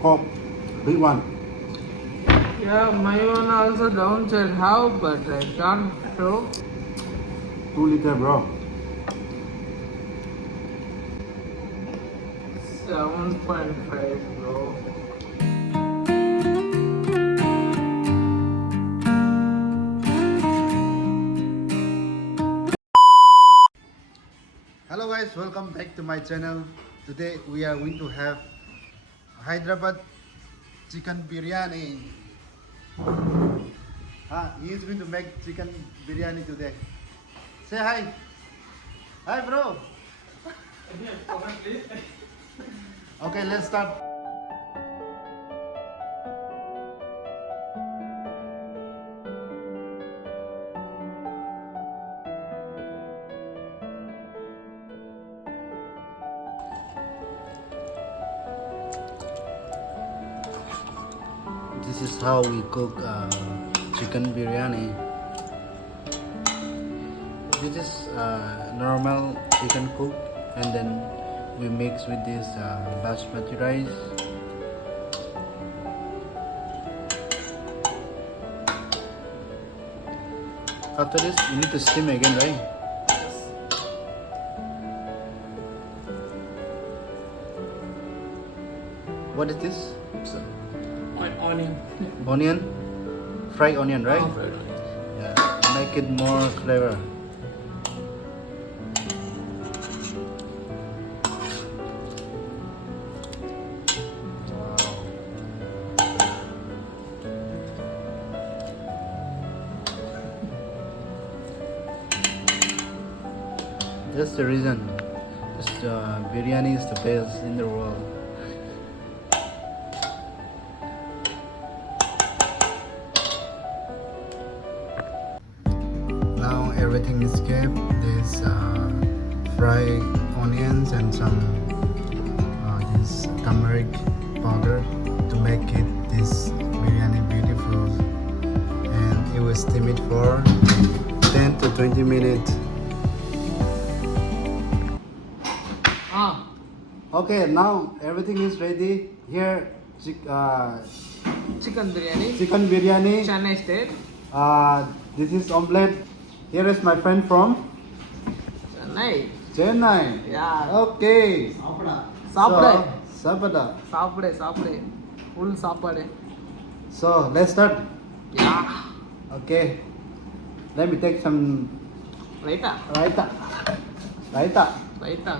Coke, big one. Yeah, my one also downside how, but I can't show. 2 liter, bro. 7.5, bro. Hello guys, welcome back to my channel. Today we are going to have Hydrabad chicken biryani. He is going to make chicken biryani today. Say hi. Hi bro. Okay, let's start. This is how we cook chicken biryani. This is normal chicken cook, and then we mix with this basmati rice. After this, you need to steam again, right? What is this? Onion. Onion? Fried onion, right? Oh, fried onion. Yeah, make it more flavor. That's the reason. This biryani is the best in the world. Now everything is kept. There's fried onions and some this turmeric powder to make it this biryani beautiful. And you will steam it for 10 to 20 minutes. Okay, now everything is ready. Here, Chicken biryani. chicken biryani. Chennai state. This is omelette. Here is my friend from Chennai. Chennai. Yeah. Okay. Saapde. So, sapada. Saapde. Full saapade. So let's start. Yeah. Okay. Let me take some Raita. raita.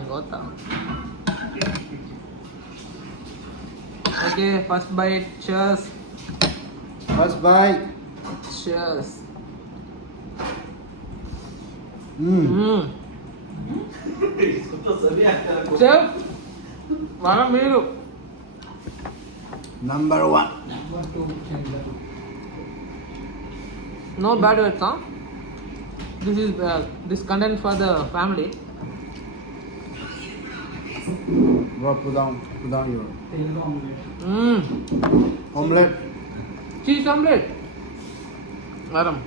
Gota. Okay, first bite. Cheers. First bite. Cheers. Chef, mana meeru? Number 1. No bad words, huh? This is this content for the family. Bro, put down your Mmm. omelette. Cheese omelette. Madam.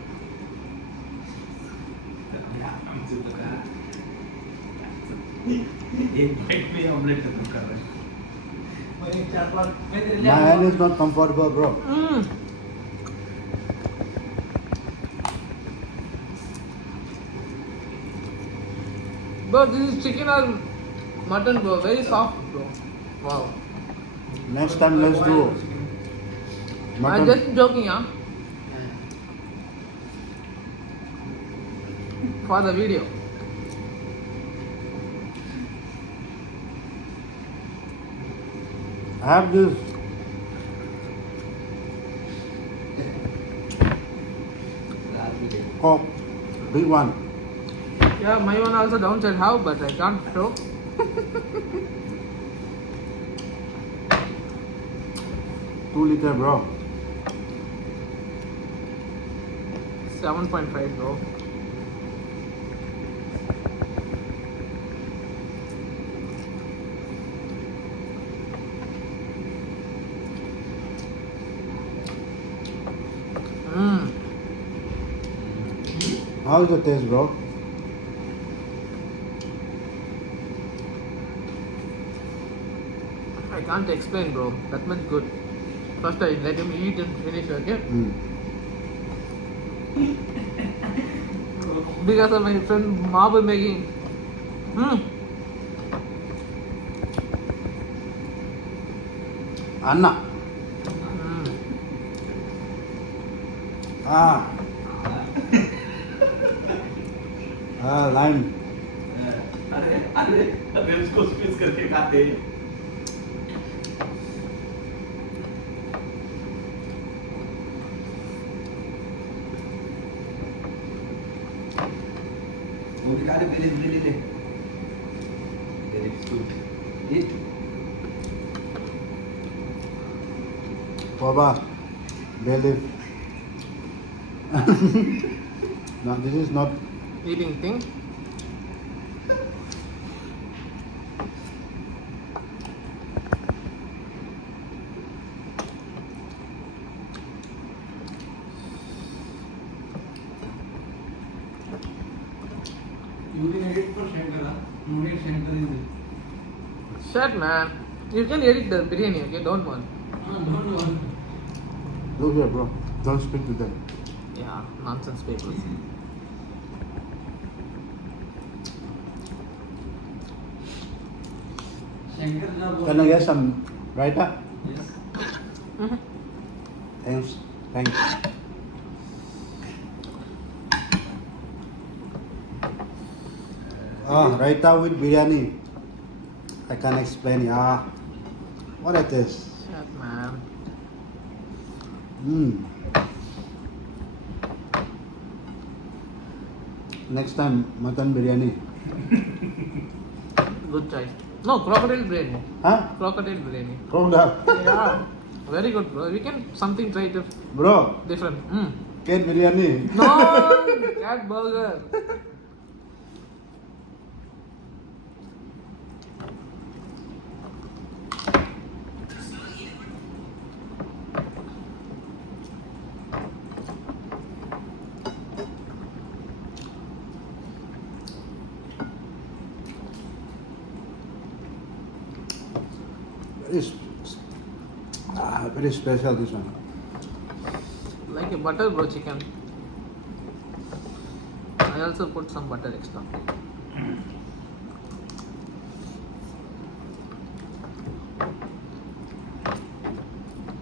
My hand is not comfortable, bro. Bro, this is chicken or mutton, bro. Very soft, bro. Wow. Next time let's do I'm mutton. just joking, huh? For the video. I have this Coke, big one. Yeah, my one also downside how, but I can't show. 2 liter, bro. 7.5, bro. How is the taste, bro? I can't explain, bro. That much good. First, I let him eat and finish, okay? Because of my friend marble making. Anna. Lime. अरे उसको squeeze करके खाते हैं। वो दिखा दे ले ले very good eat Baba, believe. No, this is not. Eating thing. You can edit for Shankara. No need Shankara is it. Shut, man. You can edit the biryani, okay? Don't want. Don't want. Look here, bro. Don't speak to them. Yeah, nonsense papers. Shankara Can I get some raita? Yes. Thanks. Thanks. Raita with biryani. I can't explain. What it is? Shut, man. Next time, mutton biryani. Good choice. No, crocodile biryani. Huh? Crocodile biryani. Crocodile. Yeah. Very good, bro. We can something try it Bro, different. cat biryani. No, cat burger. Very special this one. Like a butter, bro, chicken. I also put some butter extra.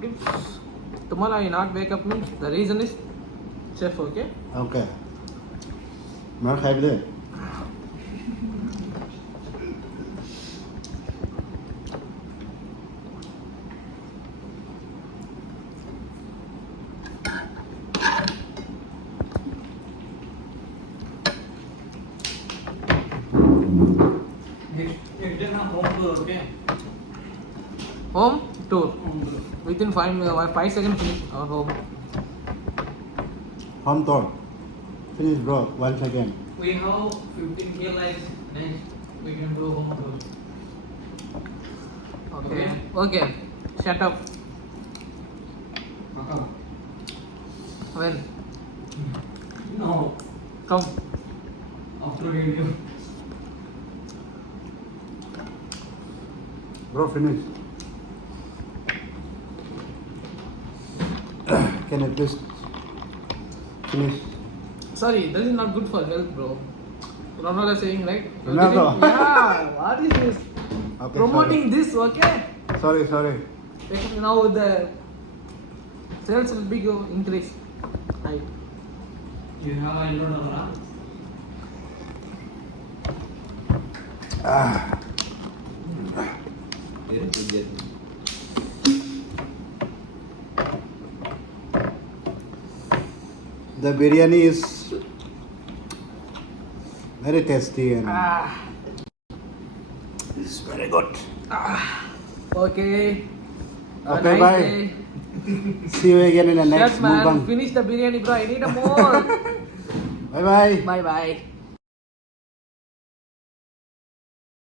If tomorrow I not wake up means the reason is chef, okay? Okay. Mark Hydrabad. Next day na home tour, okay? Home tour. Home tour. Within 5 seconds finish our home. Home tour. Finish, bro. Once again. We have 15K likes. Next, we can do home tour. Okay. Okay. Shut up. When? No, Come. after video. Bro, finish. Can you please finish? Sorry, this is not good for health, bro. Ronaldo is saying, right? Ronaldo? Yeah, what is this? Okay, Promoting this, okay? Sorry. Because now the sales will be go increase. Right. You have $100. The biryani is very tasty and it's very good. Okay. Have a Okay, nice bye. day. See you again in the next Yes, man. mukbang. Finish the biryani, bro. I need a more. Bye bye. Bye bye.